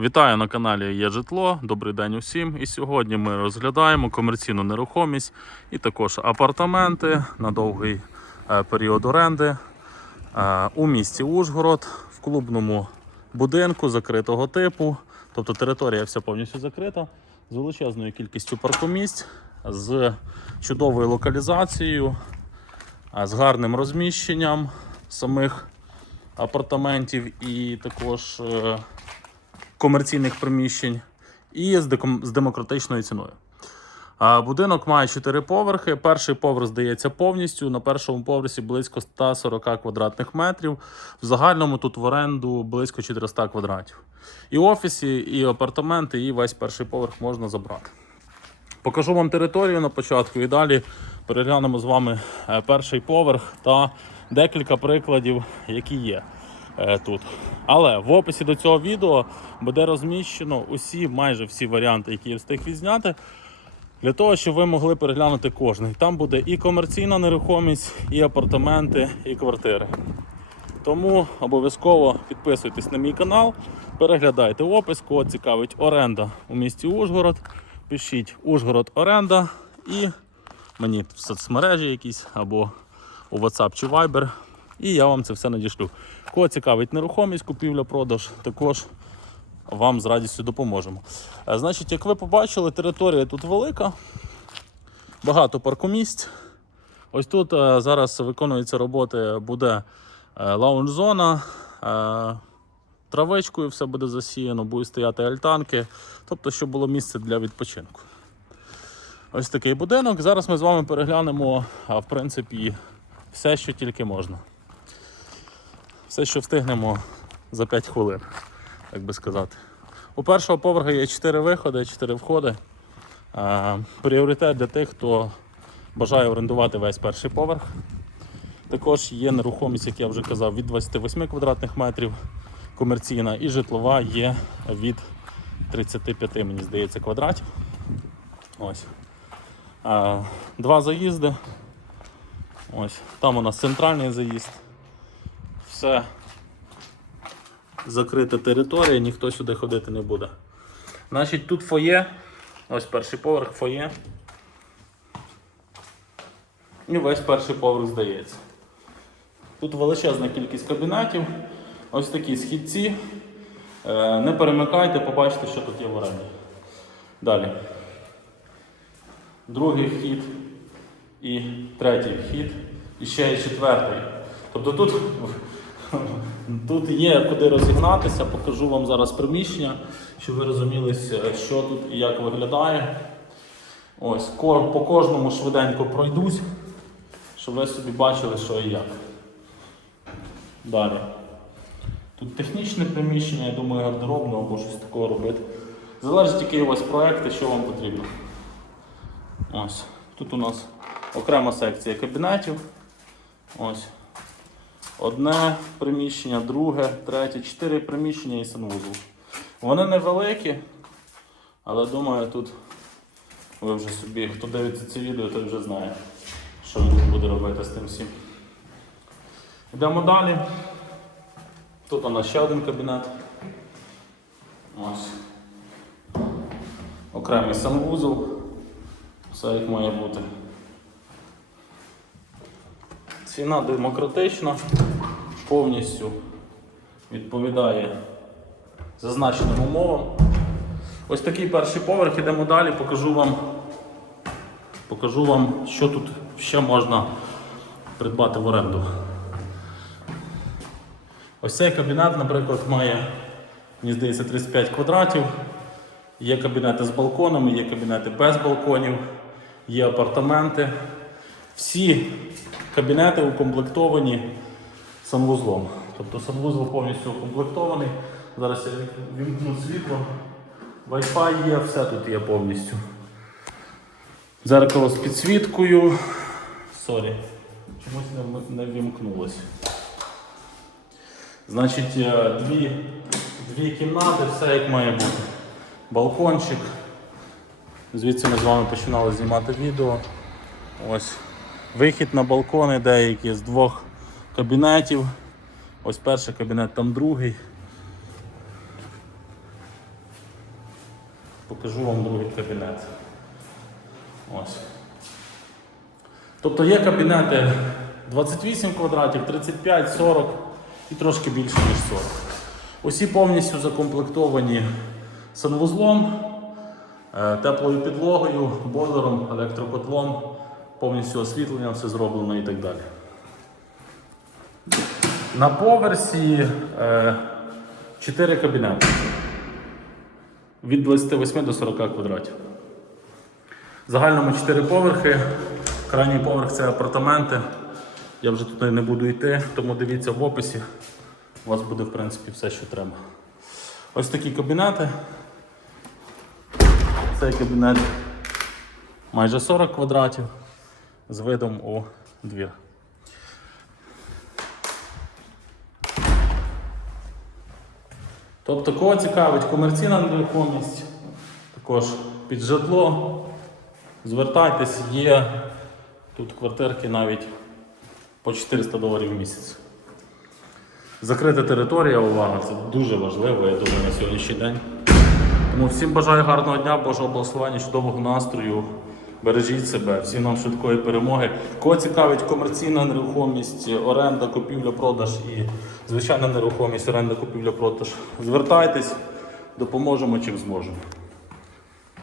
Вітаю на каналі Є житло. Добрий день усім. І сьогодні ми розглядаємо комерційну нерухомість і також апартаменти на довгий е, період оренди е, у місті Ужгород в клубному будинку закритого типу. Тобто територія вся повністю закрита з величезною кількістю паркомісць, з чудовою локалізацією, е, з гарним розміщенням самих апартаментів і також. Комерційних приміщень і з, демократичною ціною. Будинок має 4 поверхи. Перший поверх здається повністю. На першому поверсі близько 140 квадратних метрів. В загальному тут в оренду близько 400 квадратів. І офісі, і апартаменти, і весь перший поверх можна забрати. Покажу вам територію на початку і далі переглянемо з вами е, перший поверх та декілька прикладів, які є тут. Але в описі до цього відео буде розміщено усі, майже всі варіанти, які я встиг відзняти, для того, щоб ви могли переглянути кожний. Там буде і комерційна нерухомість, і апартаменти, і квартири. Тому обов'язково підписуйтесь на мій канал, переглядайте опис, кого цікавить оренда у місті Ужгород. Пишіть Ужгород оренда і мені в соцмережі якісь або у WhatsApp чи Viber. І я вам це все надішлю. Кого цікавить нерухомість, купівля-продаж, також вам з радістю допоможемо. Е, Значить, як ви побачили, територія тут велика, багато паркомісць. Ось тут е, зараз виконуються роботи, буде е, лаунж-зона, травичкою все буде засіяно, будуть стояти альтанки, тобто, щоб було місце для відпочинку. Ось такий будинок. Зараз ми з вами переглянемо, в принципі, все, що тільки можна. Все, що встигнемо за 5 хвилин, як би сказати. У першого поверху є 4 виходи, 4 входи. Е, Пріоритет для тих, хто бажає орендувати весь перший поверх. Також є нерухомість, як я вже казав, від 28 квадратних метрів комерційна і житлова є від 35, мені здається, квадратів. Ось. Два заїзди. Ось. Там у нас центральний заїзд. Все закрита територія, ніхто сюди ходити не буде. Значить, тут фоє. Ось перший поверх фоє. І весь перший поверх здається. Тут величезна кількість кабінетів. Ось такі східці. Е, Не перемикайте, побачите, що тут є в оренді. Далі. Другий вхід і третій вхід, і ще є четвертий. Тобто тут, тут є куди розігнатися, покажу вам зараз приміщення, щоб ви розуміли, що тут і як виглядає. Ось, по кожному швиденько пройдусь, щоб ви собі бачили, що і як. Далі. Тут технічне приміщення, я думаю, гардеробне або щось такого робити. Залежить, який у вас проект і що вам потрібно. Ось. Тут у нас окрема секція кабінетів. Ось. Одне приміщення, друге, третє, чотири приміщення і санвузол. Вони невеликі, але думаю, тут ви вже собі, хто дивиться це відео, той вже знає, що він буде робити з тим всім. Йдемо далі. Тут у нас ще один кабінет. Ось. Окремий санвузол. Все як має бути. Ціна демократична, повністю відповідає зазначеним умовам. Ось такий перший поверх, ідемо далі, покажу вам, покажу вам, що тут ще можна придбати в оренду. Ось цей кабінет, наприклад, має, мені здається, 35 квадратів. Є кабінети з балконами, є кабінети без балконів, є апартаменти. Всі кабінети укомплектовані санвузлом. Тобто санвузол повністю укомплектований. Зараз я вімкну світло. Wi-Fi є, все тут є повністю. Дзеркало з підсвіткою. Сорі, чомусь не, вімкнулось. Значить, е, дві, дві кімнати, все як має бути. Балкончик. Звідси ми з вами починали знімати відео. Ось. Вихід на балкони деякі з двох кабінетів. Ось перший кабінет, там другий. покажу вам другий кабінет. Ось. Тобто є кабінети 28 квадратів, 35, 40 і трошки більше, ніж 40. Усі повністю закомплектовані санвузлом, е, теплою підлогою, бойлером, електрокотлом, повністю освітленням, все зроблено і так далі. На поверсі 4 кабінети від 28 до 40 квадратів. В загальному 4 поверхи. Крайній поверх це апартаменти. Я вже туди не буду йти, тому дивіться в описі. У вас буде в принципі все, що треба. Ось такі кабінети. Цей кабінет майже 40 квадратів з видом у двір. Тобто, кого цікавить комерційна нерухомість, також під житло, звертайтесь, є тут квартирки навіть по 400 доларів в місяць. Закрита територія, увага, це дуже важливо, я думаю, на сьогоднішній день. Тому всім бажаю гарного дня, Божого благословення, чудового настрою. Бережіть себе, всім нам швидкої перемоги. Кого цікавить комерційна нерухомість, оренда, купівля, продаж і звичайна нерухомість, оренда, купівля, продаж. Звертайтесь, допоможемо чим зможемо.